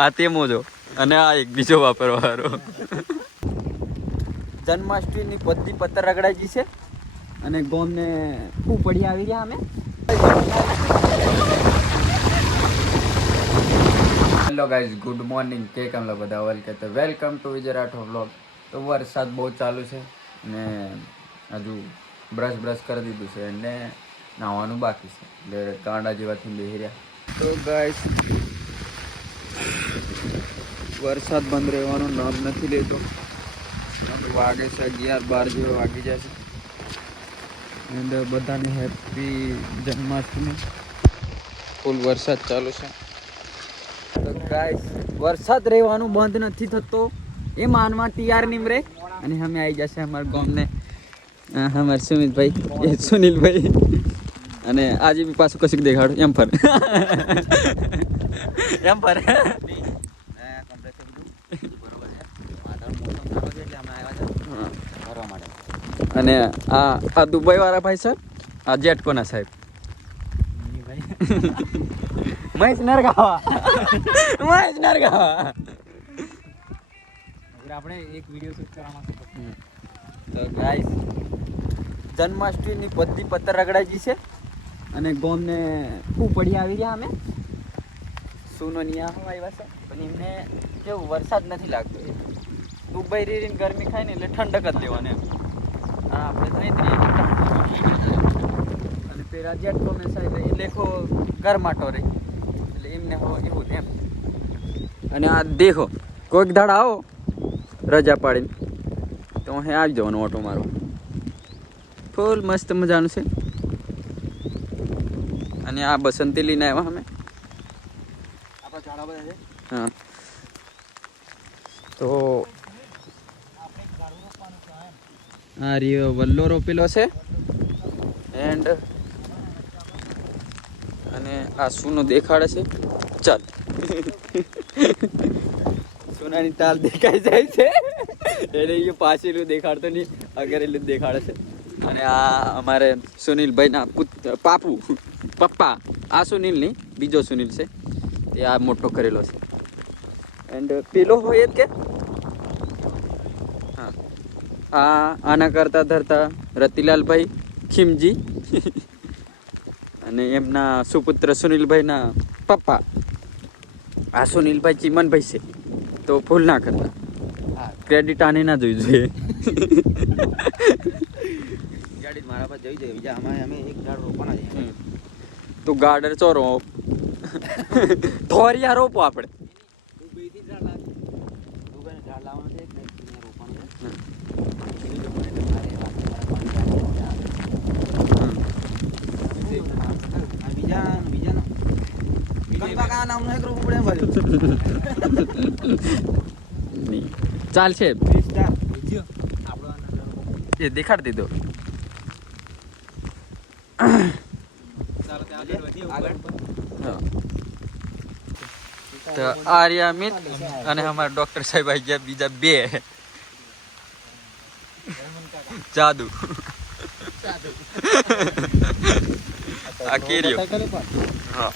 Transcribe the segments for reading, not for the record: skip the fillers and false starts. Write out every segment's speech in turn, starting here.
આ તે મોજો અને આ એક બીજો વાપરવાળો. જન્માષ્ટમીની બધી પત્તર રગડાઈ છે અને ગોમને ખૂબ પડી આવી રહ્યા અમે. Hello guys, good morning. કે કેમ લો બધા welcome to Vijay Rathod vlog. તો વરસાદ બહુ ચાલુ છે અને હજુ બ્રશ કરી દીધું છે અને નાહવાનું બાકી છે એટલે કાંડા જેવાથી બેસી રહ્યા. તો ગાઈઝ વરસાદ બંધ રહેવાનું નામ નથી લેતો. વાગે છે 11-12 જેવો વાગી જાય છે એન્ડ બધાને હેપી જન્માષ્ટમી. ફૂલ વરસાદ ચાલુ છે. તો ગાઈસ વરસાદ રહેવાનું બંધ નથી થતો એ માનવા તૈયાર નીમરે અને અમે આવી જશે અમારા ગામને અમારા સુમિતભાઈ સુનિલભાઈ અને આજે બી પાછું કશું દેખાડો એમ ફર એમ ફર. અને આ દુબઈ વાળા ભાઈ સર આ જેટ કોના સાહેબ મહેશ નરગાવા આપણે એક વિડિયો શૂટ કરવાનો. તો ગાઈસ જન્માષ્ટમીની બધી પત્તર રગડાઈ છે અને ગોમને ખૂબ પડી આવી રહ્યા અમે સુનો નિયા આવ્યા છે પણ એમને કેવું વરસાદ નથી લાગતો. દુબઈ રીને ગરમી ખાય ને એટલે ઠંડક જ લેવાની એમ. આપણે તો નહીં અને પેલા જેટ કોને સાહેબ એ લેખો ગરમાટો રહી એટલે એમને હો એવું એમ. અને આ દેખો કોઈક દાડ આવો રજા પાડીને તો અહીં આવી જવાનું ઓટો મારવા. ફૂલ મસ્ત મજાનું છે. અને આ બસંતી લઈને આવ્યા અમે. હા તો આ રહ્યો વલ્લો રોપેલો છે એન્ડ અને આ સુનો દેખાડે છે. ચાલ સોનાની તાલ દેખાઈ જાય છે એટલે એ પાછળનું દેખાડતો નહીં અગરેલું દેખાડે છે. અને આ અમારે સુનિલભાઈના પપ્પા આ સુનિલ નહીં બીજો સુનિલ છે તે આ મોટો કરેલો છે. એન્ડ પેલો હોય જ કે હા આના કરતા ધરતા રતિલાલભાઈ ખીમજી અને એમના સુપુત્ર સુનિલભાઈના પપ્પા આ સુનિલભાઈ ચીમનભાઈ છે. તો ભૂલ ના કરતા ક્રેડિટ આને ના જોઈ જોઈએ. મારા પાસે જઈ જાય અમારે અમે એક ઝાડ રોપવાના છે તો ગાર્ડર ચો રોપ થોરિયા રોપો આપણે ચાલશે એ દેખાડ દીધો. તો આર્યા મિત અને અમારા ડોક્ટર સાહેબ આવી ગયા બીજા બે જાદુ આ કેરીઓ હા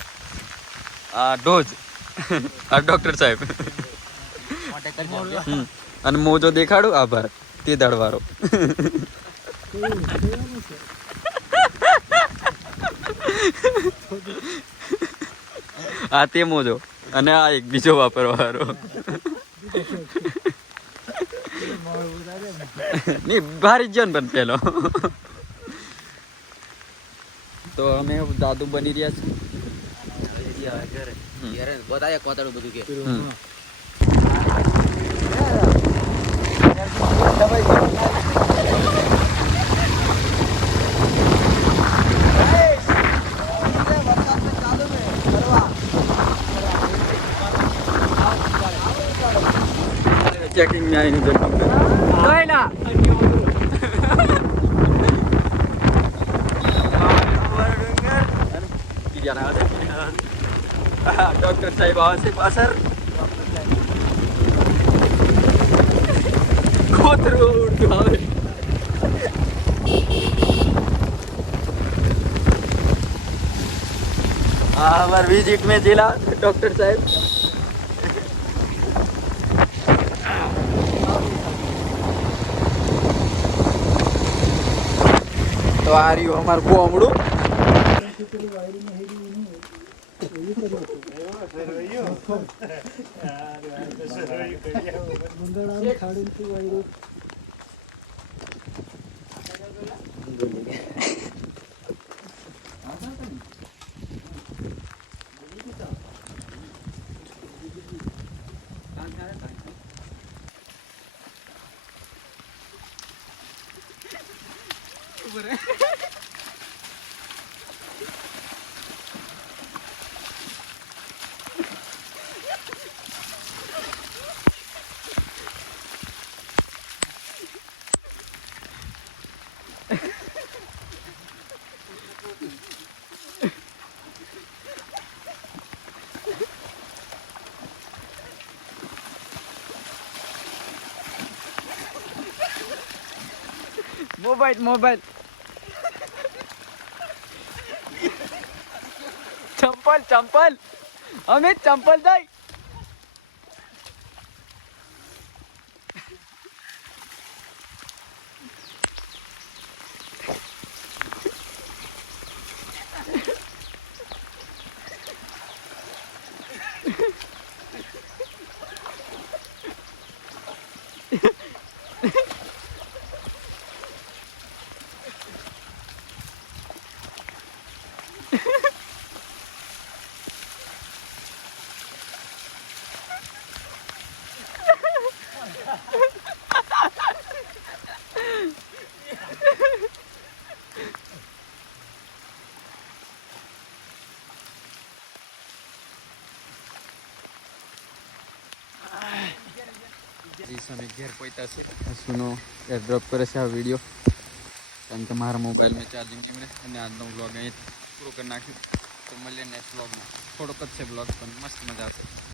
આ ડોઝ આ ડોક્ટર સાહેબ અને મોજો દેખાડું આભાર તે દળવારો. આ તે મોજો અને આ એક બીજો વાપરવાળો નહીં ભારી જ પણ પેલો. તો અમે દાદુ બની રહ્યા છીએ. બતાવે કોતડું બધું કે ચેકિંગ में आईने जल्दी ना डॉक्टर साहब आवाज से पासर कोतरो उठावे हमारे विजिट में जिला डॉक्टर साहब તો આ રહ્યું અમારું ગોમડું. મોબાઈલ ચંપલ અમિત ચંપલ દઈ. અમે ઘેર પહોંચ્યા છે. સુનો એરડ્રોપ કરે છે આ વિડીયો, કારણ કે મારા મોબાઈલમાં ચાર્જિંગ કેમ રહે. અને આજનો વ્લોગ અહીં પૂરો કરી નાખ્યો. તો મળીએ નેક્સ્ટ વ્લોગમાં. થોડોક જ છે વ્લોગ પણ મસ્ત મજા આવશે.